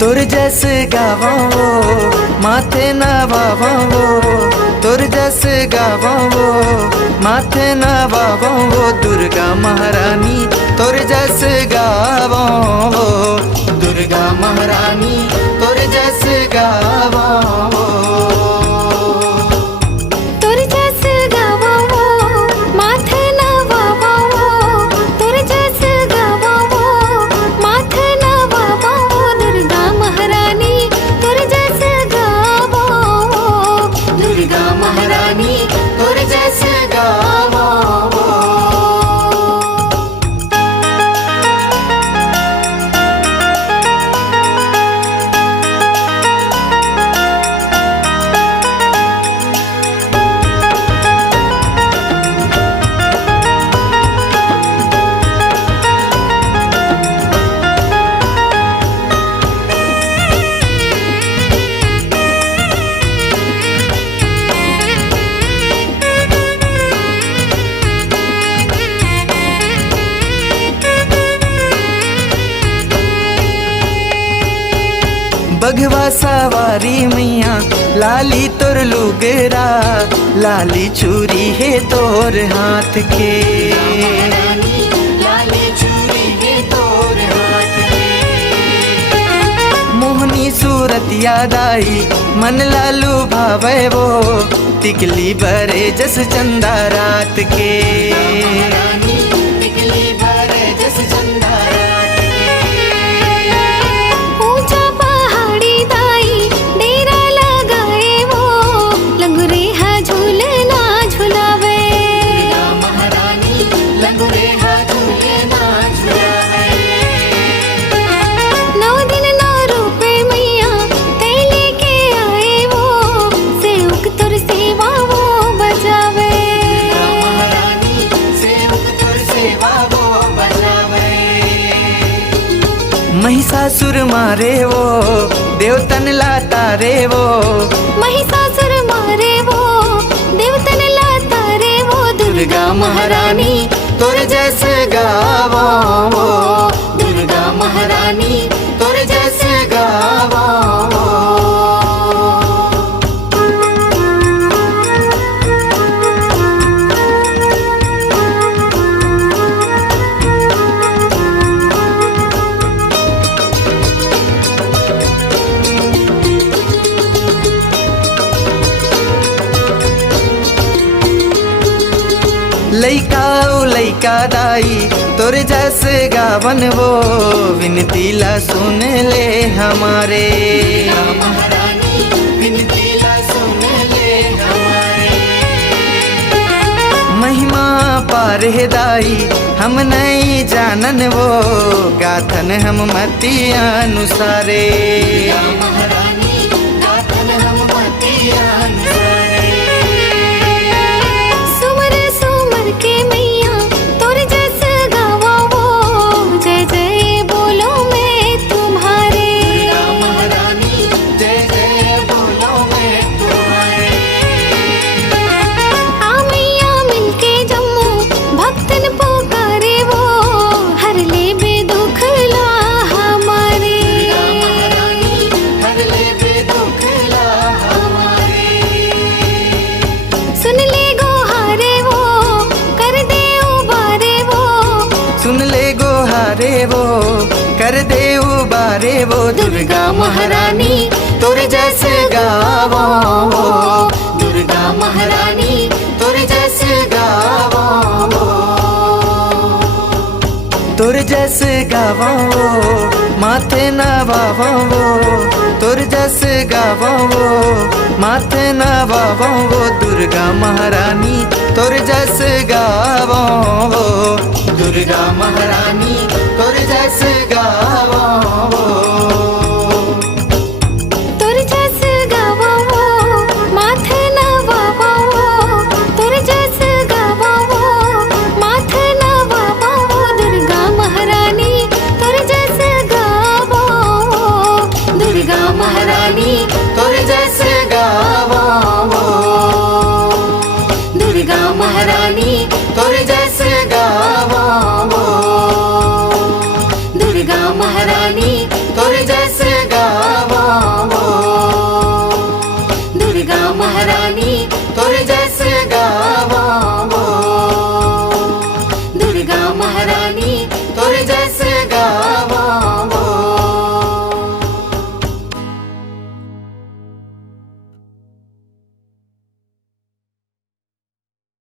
तोर जस गावा वो माथे नवावा वो, तोर जस गावा वो माथे नवावा वो, दुर्गा महारानी तोर जस गावा वो, दुर्गा महारानी तोर जस गावा वो। बघवा सवारी मैया लाली तोर लुगरा, लाली चूरी है तोर हाथ के, लाली चूरी है तोर हाथ के। मोहनी सूरत याद आई मन लालू भावे वो, टिकली बरे जस चंदा रात के, टिकली बरे जस चंदा रात के। महिषासुर मारे वो देवतन लाता रे वो, महिषासुर मारे वो देवतन लाता रे वो, दुर्गा महारानी तोर जस गावा वो, दुर्गा महारानी तोर जस गावा वो। लैका ओ लैका दाई तोर जस गावन वो, विनती ला सुन ले हमारे, महारानी विनती ला सुन ले हमारे। महिमा पार है दाई हम नहीं जानन वो, गाथन हम मति अनुसारे, महारानी गाथन हम मति अनुसारे। के मैया तोर जस गावा वो, जय जय बोलो मैं तुम्हारे, महारानी जय जय बोलो मैं तुम्हारे। आ मैया मिलके जम्मू भक्तन पुकारे वो, हर ले बेदुख ला हमारे, महारानी हर ले बेदुख ला हमारे। सुन ले गोहारे वो सुन ले गोहारे वो कर दे उबारे वो, दुर्गा महारानी तोर जस गावा वो, दुर्गा महारानी तोर जस गावा वो, तोर जस गावा वो माथे नवावा वो, तोर जस गावा वो माथे नवावा वो, दुर्गा महारानी तोर जस गावा वो, दुर्गा महारानी तोर जस गावा वो। तोर जस गावा वो माथे नवावा वो, तोर जस गावा वो माथे नवावा वो, दुर्गा महारानी तोर जस गावा वो, दुर्गा महारानी तोर जस गावा वो, दुर्गा महारानी तोर जस